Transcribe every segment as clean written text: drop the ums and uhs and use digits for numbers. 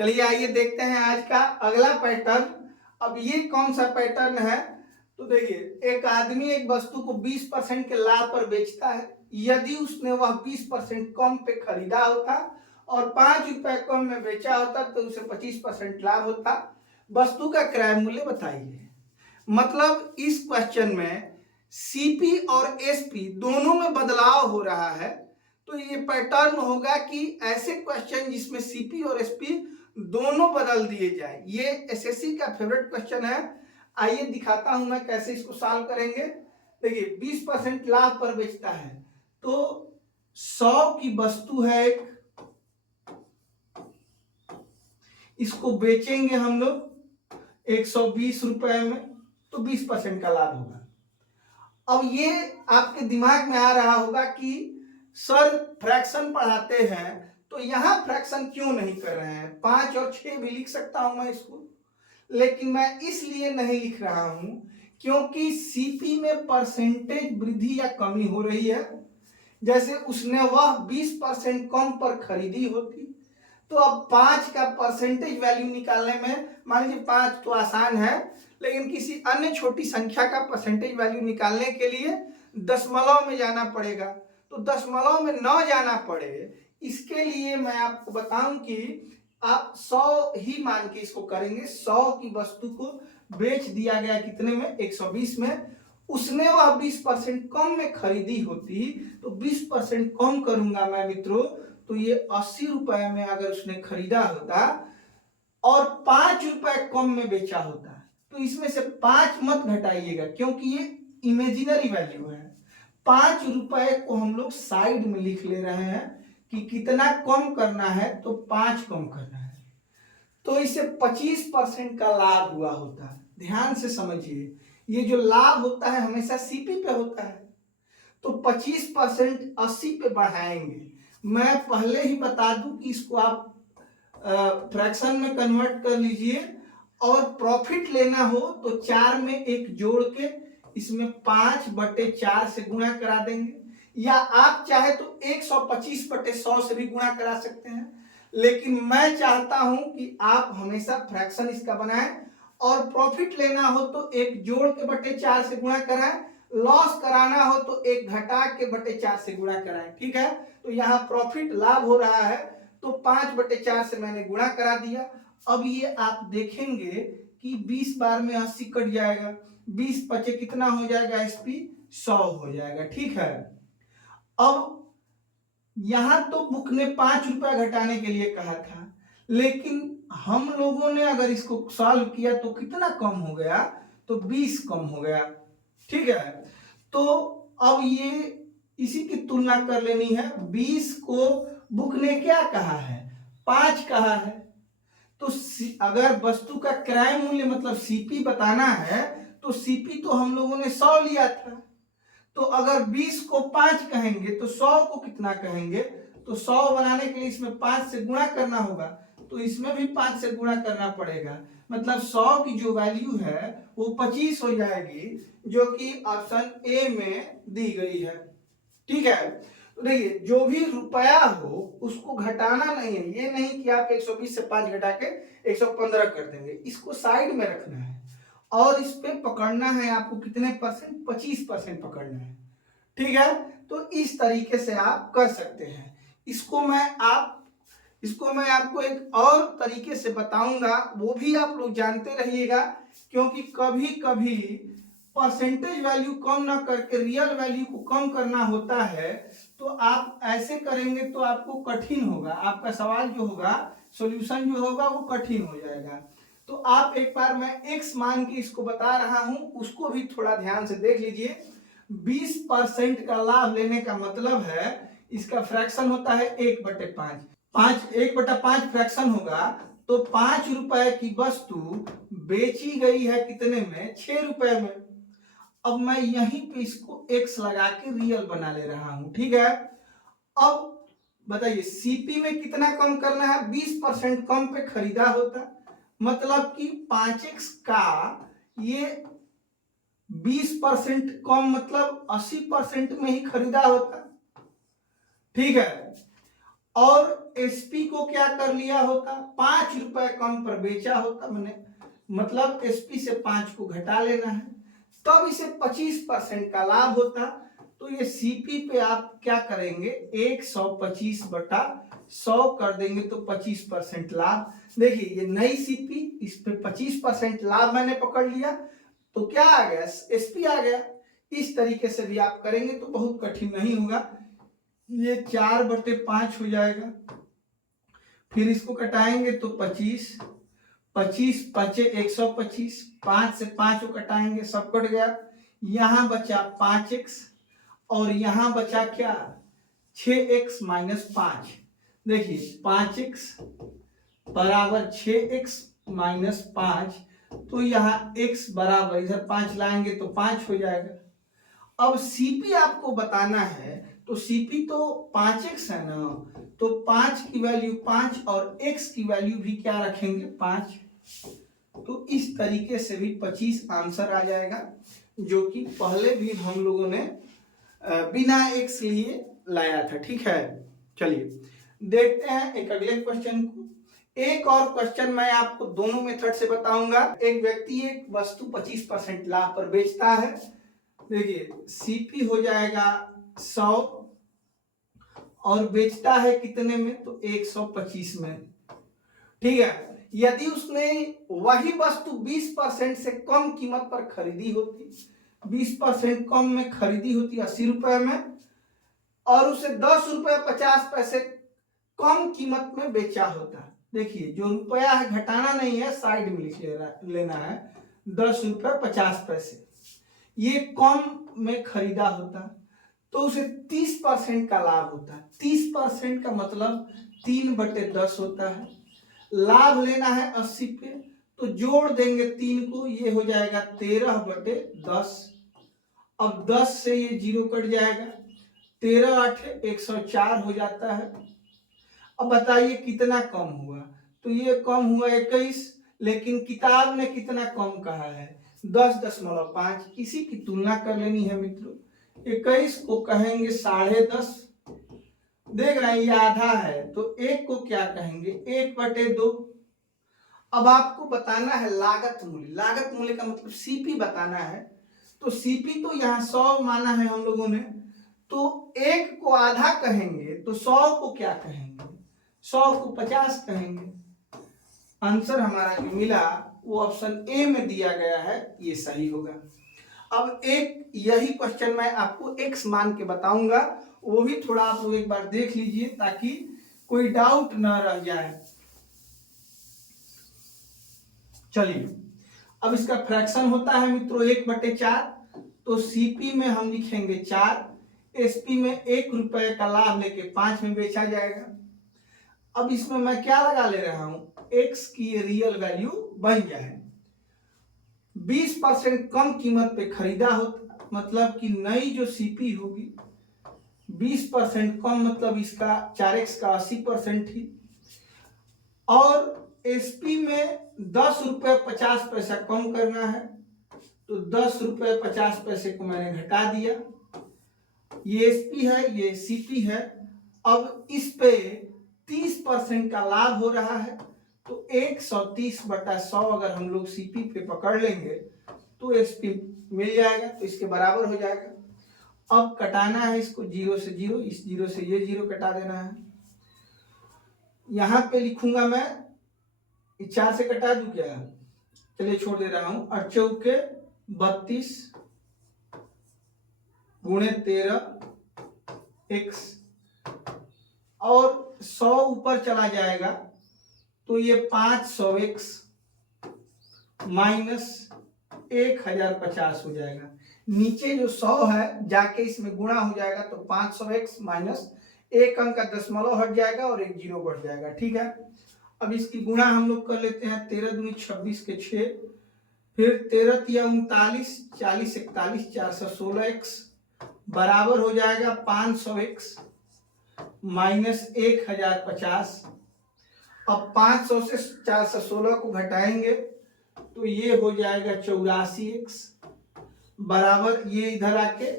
चलिए आइए देखते हैं आज का अगला पैटर्न। अब ये कौन सा पैटर्न है, तो देखिए एक आदमी एक वस्तु को 20% के लाभ पर बेचता है। यदि उसने वह 20% कम पे खरीदा होता और 5 रुपए कम में बेचा होता तो उसे 25% लाभ होता। वस्तु का क्रय मूल्य बताइए। मतलब इस क्वेश्चन में सीपी और एसपी दोनों में बदलाव हो रहा है। तो ये पैटर्न होगा कि ऐसे क्वेश्चन जिसमें सीपी और एसपी दोनों बदल दिए जाए। ये एसएससी का फेवरेट क्वेश्चन है। आइए दिखाता हूं मैं कैसे इसको सॉल्व करेंगे। देखिए 20% लाभ पर बेचता है तो 100 की वस्तु है एक, इसको बेचेंगे हम लोग 120 रुपए में, तो 20% का लाभ होगा। अब ये आपके दिमाग में आ रहा होगा कि सर फ्रैक्शन पढ़ाते हैं तो यहां फ्रैक्शन क्यों नहीं कर रहे हैं, 5 और 6 भी लिख सकता हूं मैं इसको, लेकिन मैं इसलिए नहीं लिख रहा हूं क्योंकि सीपी में परसेंटेज वृद्धि या कमी हो रही है। जैसे उसने वह 20% कम पर खरीदी होती, तो अब 5 का परसेंटेज वैल्यू निकालने में, मान लीजिए 5 तो आसान है, लेकिन किसी अन्य छोटी संख्या का परसेंटेज वैल्यू निकालने के लिए दशमलव में जाना पड़ेगा। तो दशमलव में न जाना पड़े इसके लिए मैं आपको बताऊं कि आप 100 ही मान के इसको करेंगे। 100 की वस्तु को बेच दिया गया कितने में, 120 में। उसने वह 20% कम में खरीदी होती तो 20% कम करूंगा मैं मित्रों, तो ये 80 रुपए में अगर उसने खरीदा होता और 5 रुपए कम में बेचा होता, तो इसमें से 5 मत घटाइएगा क्योंकि ये इमेजिनरी वैल्यू है। 5 रुपए को हम लोग साइड में लिख ले रहे हैं कि कितना कम करना है, तो 5 कम करना है, तो इसे 25% का लाभ हुआ होता। ध्यान से समझिए, ये जो लाभ होता है हमेशा सीपी पे होता है, तो 25% 80 पे बढ़ाएंगे। मैं पहले ही बता दूं कि इसको आप फ्रैक्शन में कन्वर्ट कर लीजिए और प्रॉफिट लेना हो तो 4 में 1 जोड़ के इसमें 5/4 से गुणा करा देंगे, या आप चाहे तो 125/100 से भी गुणा करा सकते हैं। लेकिन मैं चाहता हूं कि आप हमेशा फ्रैक्शन इसका बनाएं और प्रॉफिट लेना हो तो 1 जोड़ के बटे 4 से गुणा कराएं, लॉस कराना हो तो 1 घटा के बटे 4 से गुणा कराएं। ठीक है, तो यहाँ प्रॉफिट लाभ हो रहा है तो 5/4 से मैंने गुणा करा दिया। अब ये आप देखेंगे कि 20 बार में 80 कट जाएगा, 20 पचे कितना हो जाएगा एसपी, 100 हो जाएगा। ठीक है, अब यहां तो बुक ने 5 रुपया घटाने के लिए कहा था, लेकिन हम लोगों ने अगर इसको सॉल्व किया तो कितना कम हो गया, तो 20 कम हो गया। ठीक है, तो अब ये इसी की तुलना कर लेनी है। 20 को बुक ने क्या कहा है, 5 कहा है, तो अगर वस्तु का क्रय मूल्य मतलब सीपी बताना है तो सीपी तो हम लोगों ने 100 लिया था, तो अगर 20 को 5 कहेंगे तो 100 को कितना कहेंगे, तो 100 बनाने के लिए इसमें 5 से गुणा करना होगा, तो इसमें भी 5 से गुणा करना पड़ेगा। मतलब 100 की जो वैल्यू है वो 25 हो जाएगी, जो कि ऑप्शन ए में दी गई है। ठीक है, तो देखिए जो भी रुपया हो उसको घटाना नहीं है, ये नहीं कि आप 120 से 5 घटा के 115 कर देंगे, इसको साइड में रखना है और इस पे पकड़ना है आपको कितने परसेंट, 25% पकड़ना है। ठीक है, तो इस तरीके से आप कर सकते हैं। इसको मैं आपको एक और तरीके से बताऊंगा, वो भी आप लोग जानते रहिएगा, क्योंकि कभी कभी परसेंटेज वैल्यू कम ना करके रियल वैल्यू को कम करना होता है, तो आप ऐसे करेंगे तो आपको कठिन होगा, आपका सवाल जो होगा, सॉल्यूशन जो होगा वो कठिन हो जाएगा। तो आप एक बार मैं x मान के इसको बता रहा हूं, उसको भी थोड़ा ध्यान से देख लीजिए। 20% का लाभ लेने का मतलब है इसका फ्रैक्शन होता है 1/5, 1/5 फ्रैक्शन होगा, तो 5 रुपए की वस्तु बेची गई है कितने में, 6 रुपए में। अब मैं यहीं पे इसको x लगा के रियल बना ले रहा हूं। ठीक है, अब बताइए सीपी में कितना कम करना है, 20% कम पे खरीदा होता, मतलब कि 5x का ये 20% कम मतलब 80% में ही खरीदा होता। ठीक है, और एसपी को क्या कर लिया होता, 5 रुपए कम पर बेचा होता मैंने, मतलब एसपी से 5 को घटा लेना है, तब इसे 25% का लाभ होता। तो ये सीपी पे आप क्या करेंगे, 125 बटा 100 कर देंगे तो 25% लाभ। देखिए ये नई सीपी, इस पे 25% लाभ मैंने पकड़ लिया, तो क्या आ गया, एसपी आ गया। इस तरीके से भी आप करेंगे तो बहुत कठिन नहीं होगा। ये 4/5 हो जाएगा, फिर इसको कटाएंगे तो 25, 25 पचे 125, 5 से 5 को कटाएंगे, सब कट गया। यहां बचा 5x और यहां बचा क्या, 6x माइनस 5। देखिए 5x बराबर 6x माइनस 5, तो यहाँ x बराबर, इधर 5 लाएंगे तो 5 हो जाएगा। अब सीपी आपको बताना है, तो सीपी तो 5x है ना, तो 5 की वैल्यू 5 और x की वैल्यू भी क्या रखेंगे, 5। तो इस तरीके से भी 25 आंसर आ जाएगा, जो कि पहले भी हम लोगों ने बिना x लिए लाया था। ठीक है, चलिए देखते हैं एक अगले क्वेश्चन को। एक और क्वेश्चन मैं आपको दोनों मेथड से बताऊंगा। एक व्यक्ति एक वस्तु 25% लाभ पर बेचता है। देखिए सीपी हो जाएगा 100 और बेचता है कितने में, तो 125 में। ठीक है, यदि उसने वही वस्तु 20% से कम कीमत पर खरीदी होती, 20% कम में खरीदी होती 80 रुपए में, और उसे 10 रुपए 50 पैसे कम कीमत में बेचा होता। देखिए जो रुपया है घटाना नहीं है, साइड में लिख लेना है, 10 रुपए 50 पैसे ये कम में खरीदा होता, तो उसे 30% का लाभ होता है। 30% का मतलब 3/10 होता है। लाभ लेना है 80 पे, तो जोड़ देंगे 3 को, ये हो जाएगा 13/10। अब 10 से ये 0 कट जाएगा, 13 8 104 हो जाता है। अब बताइए कितना कम हुआ, तो ये कम हुआ 21, लेकिन किताब ने कितना कम कहा है, 10.5। इसी की तुलना कर लेनी है मित्रों। 21 को कहेंगे 10.5, देख रहे हैं ये आधा है, तो एक को क्या कहेंगे, 1/2। अब आपको बताना है लागत मूल्य। लागत मूल्य का मतलब सीपी बताना है। तो सीपी तो यहाँ 100 माना है हम लोगों ने, तो 1 को आधा कहेंगे तो 100 को क्या कहेंगे, 100 को 50 कहेंगे। आंसर हमारा जो मिला वो ऑप्शन ए में दिया गया है, ये सही होगा। अब एक यही क्वेश्चन मैं आपको x मान के बताऊंगा, वो भी थोड़ा आप लोग एक बार देख लीजिए ताकि कोई डाउट ना रह जाए। चलिए अब इसका फ्रैक्शन होता है मित्रों 1/4, तो सीपी में हम लिखेंगे 4, एसपी में 1 रुपए का लाभ लेके 5 में बेचा जाएगा। अब इसमें मैं क्या लगा ले रहा हूं, x की रियल वैल्यू बन जाए। 20% कम कीमत पे खरीदा होता, मतलब कि नई जो सीपी होगी 20% कम, मतलब इसका 4x का 80% ही, और एसपी में 10 रुपए 50 पैसा कम करना है, तो 10 रुपए 50 पैसे को मैंने घटा दिया। ये एसपी है, ये सीपी है। अब इस पे 30% का लाभ हो रहा है, तो 130/100 अगर हम लोग सीपी पे पकड़ लेंगे तो एसपी मिल जाएगा, तो इसके बराबर हो जाएगा। अब कटाना है इसको 0 से 0, इस 0 से ये 0 कटा देना है। यहां पे लिखूंगा मैं, 4 से कटा दूं क्या, चलिए छोड़ दे रहा हूं, 8 चौके 32 गुणे 13 x, और 100 ऊपर चला जाएगा तो ये 500x माइनस 1050 हो जाएगा। नीचे जो 100 है जाके इसमें गुणा हो जाएगा, तो 500x माइनस 1 अंक का दशमलव हट जाएगा और 1 0 बढ़ जाएगा। ठीक है, अब इसकी गुणा हम लोग कर लेते हैं, 13 दूनी 26 के 6, फिर 13 तिया 39, 40 41 416x बराबर हो जाएगा 500x माइनस 1050। अब 500 से 416 को घटाएंगे तो ये हो जाएगा 84x बराबर, ये इधर आके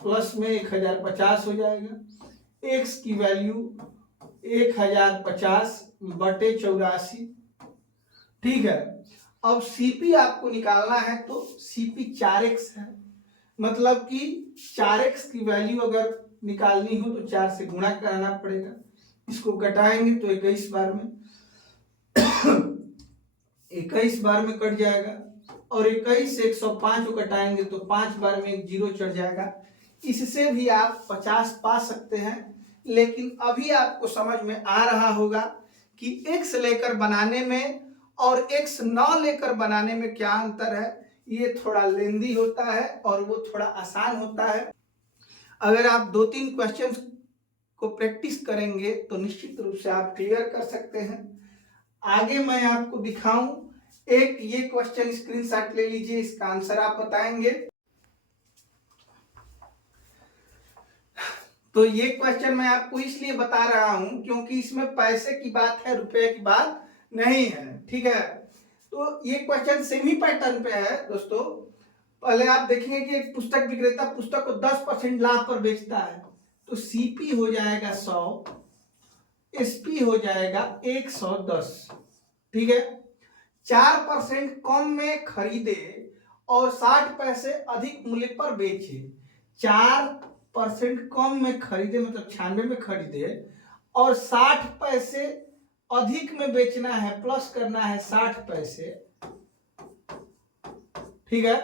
प्लस में 1050 हो जाएगा। x की वैल्यू 1050 बटे 84। ठीक है, अब सीपी आपको निकालना है तो सीपी 4x है, मतलब कि 4x की वैल्यू अगर निकालनी हो तो 4 से गुणा कराना पड़ेगा। इसको घटाएंगे तो 21 बार में 21 बार में कट जाएगा, और 21 से 105 को घटाएंगे तो 5 बार में एक जीरो चढ़ जाएगा। इससे भी आप 50 पा सकते हैं, लेकिन अभी आपको समझ में आ रहा होगा कि x लेकर बनाने में और x न लेकर बनाने में क्या अंतर है। ये थोड़ा लेंदी होता है और वो थोड़ा आसान होता है। अगर आप 2-3 क्वेश्चंस को प्रैक्टिस करेंगे तो निश्चित रूप से आप क्लियर कर सकते हैं। आगे मैं आपको दिखाऊं, एक ये क्वेश्चन स्क्रीनशॉट ले लीजिए, इसका आंसर आप बताएंगे। तो ये क्वेश्चन मैं आपको इसलिए बता रहा हूं क्योंकि इसमें पैसे की बात है, रुपए की बात नहीं है। ठीक है, तो ये क्वेश्चन सेमी पैटर्न पे है दोस्तों। पहले आप देखेंगे कि एक पुस्तक विक्रेता पुस्तक को 10% लाभ पर बेचता है, तो सीपी हो जाएगा 100, एसपी हो जाएगा 110। ठीक है, 4% कम में खरीदे और 60 पैसे अधिक मूल्य पर बेचे। 4% कम में खरीदे मतलब 96 में खरीदे और 60 पैसे अधिक में बेचना है, प्लस करना है 60 पैसे। ठीक है,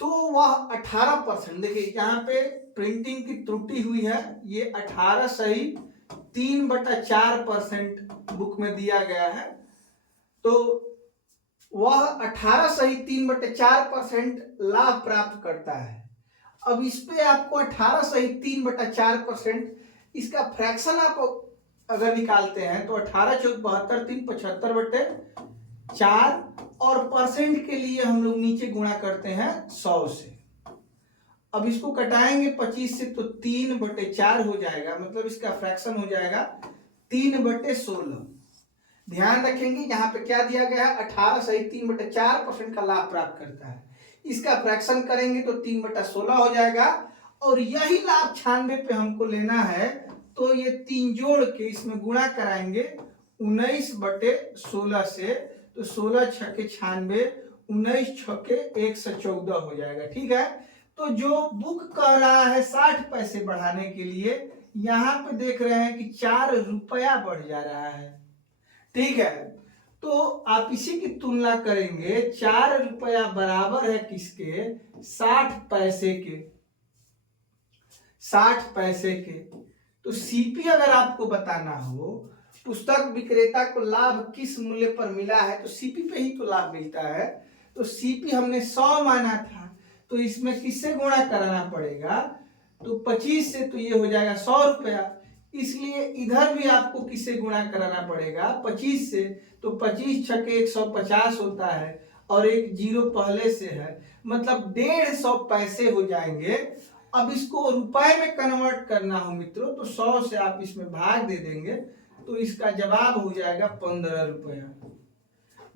तो वह 18%, देखिए यहाँ पे प्रिंटिंग की त्रुटि हुई है, ये 18 सही 3/4% बुक में दिया गया है, तो वह 18 सही 3/4% लाभ प्राप्त करता है। अब इस पे आपको 18 सही 3/4%, इसका फ्रैक्शन आप अगर निकालते हैं तो 18 × 72 3 75/4, और परसेंट के लिए हम लोग नीचे गुणा करते हैं 100 से। अब इसको कटाएंगे 25 से तो 3/4 हो जाएगा, मतलब इसका फ्रैक्शन हो जाएगा 3/16। ध्यान रखेंगे यहाँ पे क्या दिया गया है, 18 सही 3/4% का लाभ प्राप्त करता है। इसका फ्रैक्शन करेंगे तो 3/16 हो जाएगा, और यही लाभ 96 पे हमको लेना है, तो ये 3 जोड़ के इसमें गुणा कराएंगे 19/16 से, तो 16 छक्के 96, 19 छक्के 114 हो जाएगा। ठीक है, तो जो बुक कह रहा है 60 पैसे बढ़ाने के लिए, यहाँ पे देख रहे हैं कि 4 रुपया बढ़ जा रहा है। ठीक है, तो आप इसी की तुलना करेंगे, 4 रुपया बराबर है किसके, 60 पैसे के, 60 पैसे के। तो सीपी अगर आपको बताना हो, पुस्तक विक्रेता को लाभ किस मूल्य पर मिला है, तो सीपी पे ही तो लाभ मिलता है। तो सीपी हमने 100 माना था, तो इसमें किससे गुणा कराना पड़ेगा, तो 25 से, तो ये हो जाएगा 100 रुपया। इसलिए इधर भी आपको किससे गुणा कराना पड़ेगा, 25 से, तो 25 छक्के 150 होता है, और एक जीरो पहले से है, मतलब 150 पैसे हो जाएंगे। अब इसको रुपए में कन्वर्ट करना हो मित्रों, तो 100 से आप इसमें भाग दे देंगे, तो इसका जवाब हो जाएगा 15 रुपया,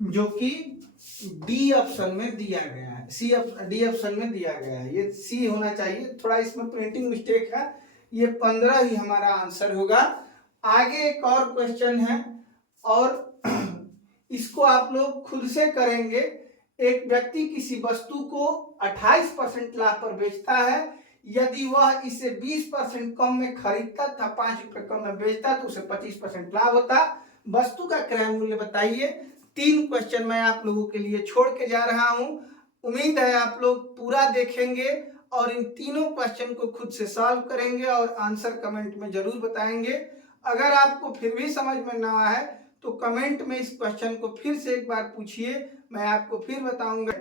जो कि डी ऑप्शन में दिया गया है, डी ऑप्शन में दिया गया है। ये सी होना चाहिए, थोड़ा इसमें प्रिंटिंग मिस्टेक है, ये 15 ही हमारा आंसर होगा। आगे एक और क्वेश्चन है, और इसको आप लोग खुद से करेंगे। एक व्यक्ति किसी वस्तु को 28% लाभ पर बेचता है, यदि वह इसे 20% कम में खरीदता था, 5 रुपए कम में बेचता तो उसे 25% लाभ होता। वस्तु का क्रय मूल्य बताइए। 3 क्वेश्चन मैं आप लोगों के लिए छोड़ के जा रहा हूं, उम्मीद है आप लोग पूरा देखेंगे और इन तीनों क्वेश्चन को खुद से सॉल्व करेंगे और आंसर कमेंट में जरूर बताएंगे। अगर आपको फिर भी समझ में ना आए तो कमेंट में इस क्वेश्चन को फिर से एक बार पूछिए, मैं आपको फिर बताऊंगा।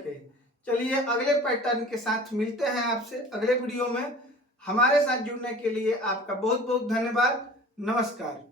चलिए अगले पैटर्न के साथ मिलते हैं आपसे अगले वीडियो में। हमारे साथ जुड़ने के लिए आपका बहुत बहुत धन्यवाद। नमस्कार।